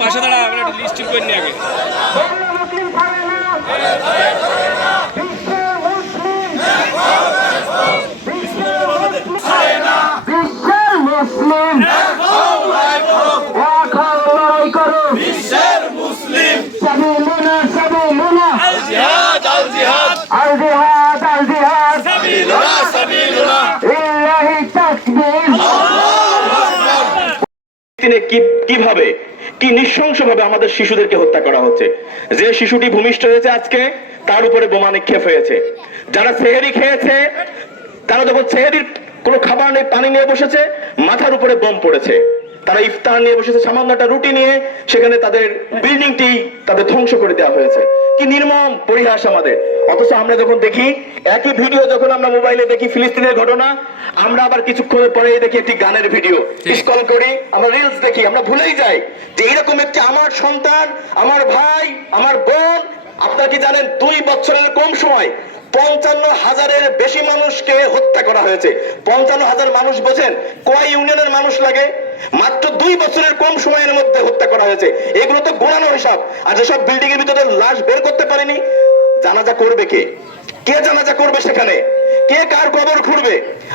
পাশে দাঁড়া, আমরা একটা লিস্ট করে নিই আগে। কিভাবে কি নৃশংসভাবে আমাদের শিশুদেরকে হত্যা করা হচ্ছে। যে শিশুটি ভূমিষ্ঠ হয়েছে আজকে, তার উপরে বোমা নিক্ষেপ হয়েছে। যারা সেহেরি খেয়েছে, তারা যখন সেহেরির কোনো খাবার নেই, পানি নিয়ে বসেছে, মাথার উপরে বোম পড়েছে। তারা ইফতার নিয়ে বসেছে, সামান্য একটা রুটি নিয়ে, সেখানে তাদের বিল্ডিংটি তাদের ধ্বংস করে দেওয়া হয়েছে। কি নির্মম পরিহাস আমাদের। অথচ আমরা যখন দেখি একই ভিডিও, যখন আমরা মোবাইলে দেখি ফিলিস্তিনের ঘটনা, আমরা আবার কিছুক্ষণের পরে দেখি একটি গানের ভিডিও, স্ক্রল করি, আমরা রিলস দেখি, আমরা ভুলেই যাই যে এরকম একটি আমার সন্তান, আমার ভাই, আমার বোন। আপনারা কি জানেন 2 বছরের কম সময় 55,000-এর বেশি মানুষকে হত্যা করা হয়েছে। 55,000 মানুষ বোঝেন কয় ইউনিয়নের মানুষ লাগে? মাত্র 2 বছরের কম সময়ের মধ্যে হত্যা করা হয়েছে। এগুলো তো গোনানো হিসাব। আর যেসব বিল্ডিং এর ভিতরে লাশ বের করতে পারেনি, জানাজা করবে কে? কে জানাজা করবে সেখানে? কে কার কবর খুঁড়বে?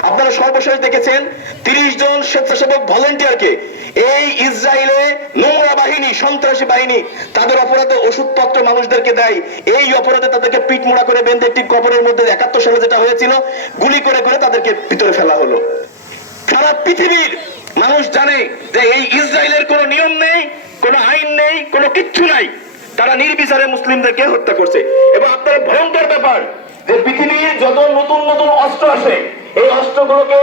আপনারা সর্বশেষ দেখেছেন 30 জন স্বেচ্ছাসেবক ভলেন্টিয়ারকে এই ইসরায়েলে নোংরা বাহিনী, সন্ত্রাসী বাহিনী তাদের অপরাধে ওষুধপত্র মানুষদেরকে দেয়। এই অপরাধে তাদেরকে পিটমোড়া করে বেঁধে একটি কবরের মধ্যে 71 সালে যেটা হয়েছিল, গুলি করে করে তাদেরকে ভিতরে ফেলা হলো। সারা পৃথিবীর মানুষ জানে যে এই ইসরায়েলের কোনো নিয়ম নেই, কোনো আইন নেই, কোনো কিচ্ছু নাই। তারা নির্বিচারে মুসলিমদেরকে হত্যা করছে। এবং আপনার ভয়ঙ্কর ব্যাপার যে পৃথিবীর যত নতুন নতুন অস্ত্র আসে, এই অস্ত্রগুলোকে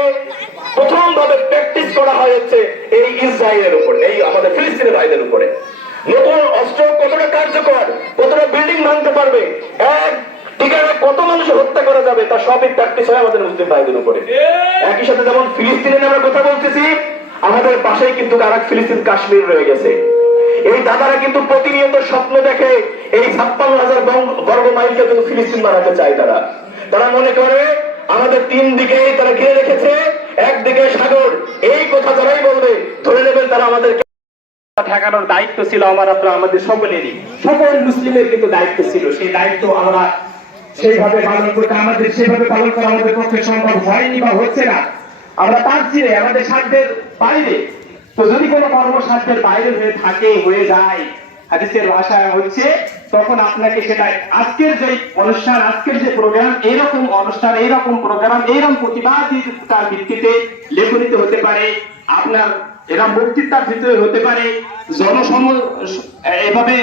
প্রথম ভাবে প্র্যাকটিস করা হয়েছে এই ইসরায়েলের উপর, এই আমাদের ফিলিস্তিনি ভাইদের উপরে। নতুন অস্ত্র কতটা কার্যকর, কতটা বিল্ডিং ভাঙতে পারবে, এক ঠিকানা কত মানুষ হত্যা করা যাবে, তা সবই প্র্যাকটিস হয় আমাদের মুসলিম ভাইদের উপরে। একই সাথে যেমন ফিলিস্তিনের আমরা কথা বলতেছি, আমাদের পাশেই কিন্তু আরেক ফিলিস্তিন কাশ্মীর রয়ে গেছে। এই দাদারা কিন্তু প্রতিনিয়ত স্বপ্ন দেখে এই 56,000 বর্গ মাইলকে কিন্তু ফিলিস্তিন বানাতে চায়। তারা মনে করে আমাদের 3 দিকে তারা ঘিরে রেখেছে, একদিকে সাগর। এই কথা যারাই বলবে ধরে নেবেন তারা আমাদেরকে ঠেকানোর দায়িত্ব ছিল আমাদের সকলেরই, সকল মুসলিমের কিন্তু দায়িত্ব ছিল। সেই দায়িত্ব আমরা সেইভাবে পালন করতে, সেভাবে পালন করা আমাদের পক্ষে সম্ভব হয়নি বা হচ্ছে না। আমরা তার চেয়ে আমাদের সাধ্যের বাইরে। তো যদি কোনো কর্ম সাধ্যের বাইরে হয়ে থাকে, হয়ে যায়, হাদিসের ভাষায় হচ্ছে, তখন আপনাকে সেটা আজকের যে অনুষ্ঠান, আজকের যে প্রোগ্রাম, এইরকম অনুষ্ঠান, এইরকম প্রোগ্রাম, এইরকম প্রতিবাদিতার ভিত্তিতে লেখনীতে হতে পারে, আপনার এরা বক্তৃতার ভিতরে হতে পারে, এভাবে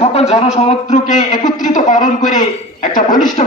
সকল জনসমুদ্রকে একত্রিতকরণ করে একটা বলিষ্ঠ